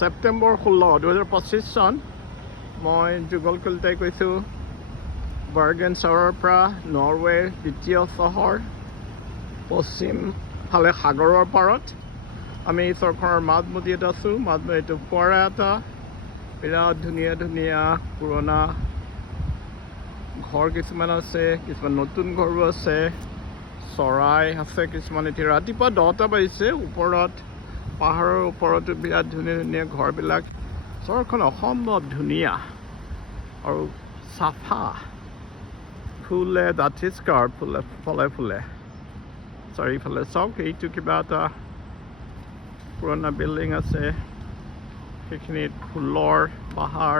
ছেপ্টেম্বৰ 16, 2025 চন। মই যুগল কলিতাই কৈছোঁ বাৰ্গেন চহৰৰ পৰা, নৰৱেৰ দ্বিতীয় চহৰ, পশ্চিম ফালে সাগৰৰ পাৰত। আমি এই চহৰখনৰ মাজমজিয়াত আছোঁ। মাজমজিয়াটো ফোৱাৰা এটা, বিৰাট ধুনীয়া ধুনীয়া পুৰণা ঘৰ কিছুমান আছে, কিছুমান নতুন ঘৰো আছে, চৰাই আছে কিছুমান। এতিয়া ৰাতিপুৱা 10টা বাজিছে। ওপৰত পাহাৰৰ ওপৰতো বিৰাট ধুনীয়া ধুনীয়া ঘৰবিলাক। চহৰখন অসম্ভৱ ধুনীয়া আৰু চাফা, ফুলে দাঠিস্কাৰ, ফুলে ফুলে চাৰিওফালে। চাওক, এইটো কিবা এটা পুৰণা বিল্ডিং আছে, সেইখিনিত ফুলৰ পাহাৰ,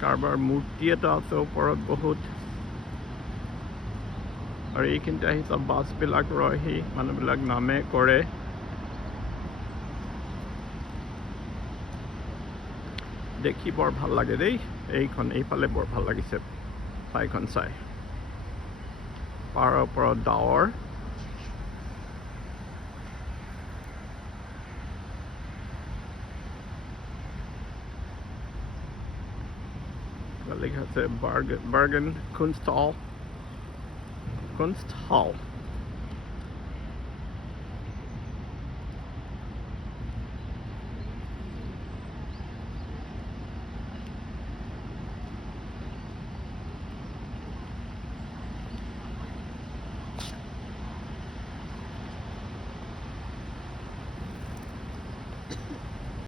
কাৰোবাৰ মূৰ্তি এটা আছে ওপৰত বহুত। আৰু এইখিনিতে আহি চব বাছবিলাক ৰয়হি, মানুহবিলাক নামে কৰে। দেখি বৰ ভাল লাগে দেই। এইফালে বৰ ভাল লাগিছে ঠাইখন চাই। পাহাৰৰ ওপৰত ডাৱৰ, লিখা আছে বাৰ্গেন কুনষ্টহল।